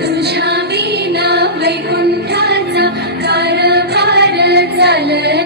तुझ्या विना वैकुंठाचा कारभार चालला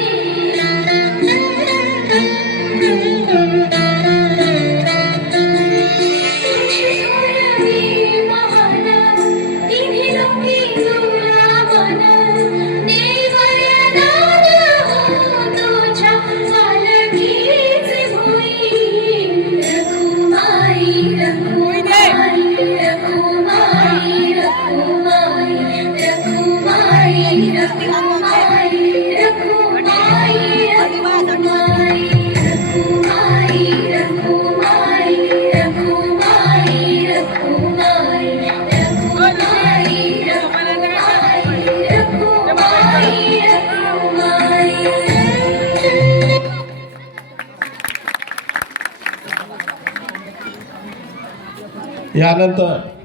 यानंतर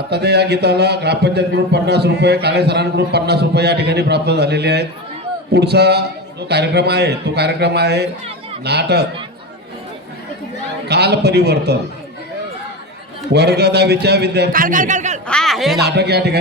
आता ते या गीताला ग्रामपंचायतकडून पन्नास रुपये काळे सरांकडून पन्नास रुपये या ठिकाणी प्राप्त झालेले आहेत. पुढचा जो कार्यक्रम आहे तो कार्यक्रम आहे नाटक. काल परिवर्तन. वर्ग दहावीच्या विद्यार्थ्यांनी हे नाटक या ठिकाणी